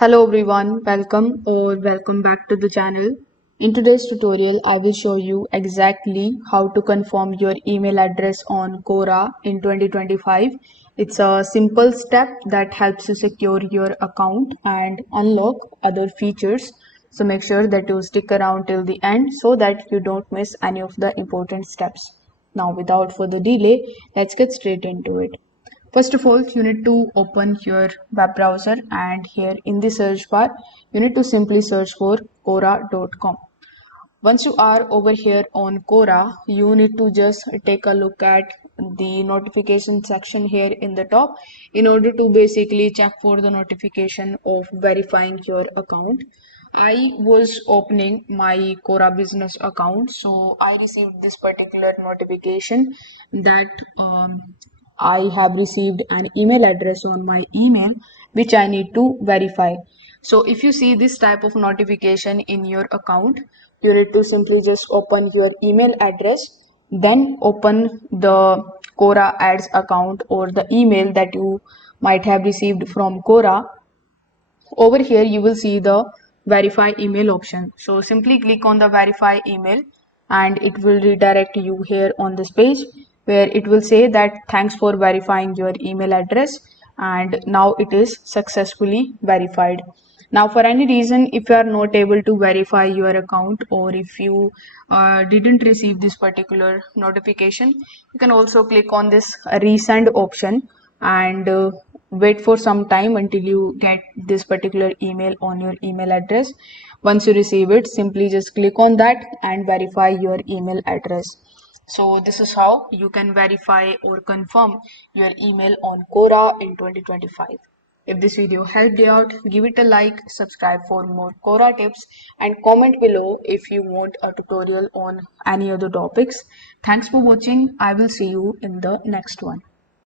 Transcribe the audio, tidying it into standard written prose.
Hello everyone, welcome back to the channel. In today's tutorial, I will show you exactly how to confirm your email address on Quora in 2025. It's a simple step that helps you secure your account and unlock other features. So make sure that you stick around till the end so that you don't miss any of the important steps. Now, without further delay, let's get straight into it. First of all, you need to open your web browser and here in the search bar, you need to simply search for Quora.com. Once you are over here on Quora, you need to just take a look at the notification section here in the top in order to basically check for the notification of verifying your account. I was opening my Quora business account, so I received this particular notification that I have received an email address on my email which I need to verify. So if you see this type of notification in your account, you need to simply just open your email address, then open the Quora ads account or the email that you might have received from Quora. Over here you will see the verify email option. So simply click on the verify email and it will redirect you here on this page where it will say that thanks for verifying your email address and now it is successfully verified. Now for any reason if you are not able to verify your account or if you didn't receive this particular notification, you can also click on this resend option and wait for some time until you get this particular email on your email address. Once you receive it, simply just click on that and verify your email address. So this is how you can verify or confirm your email on Quora in 2025. If this video helped you out, give it a like, subscribe for more Quora tips and comment below if you want a tutorial on any other topics. Thanks for watching. I will see you in the next one.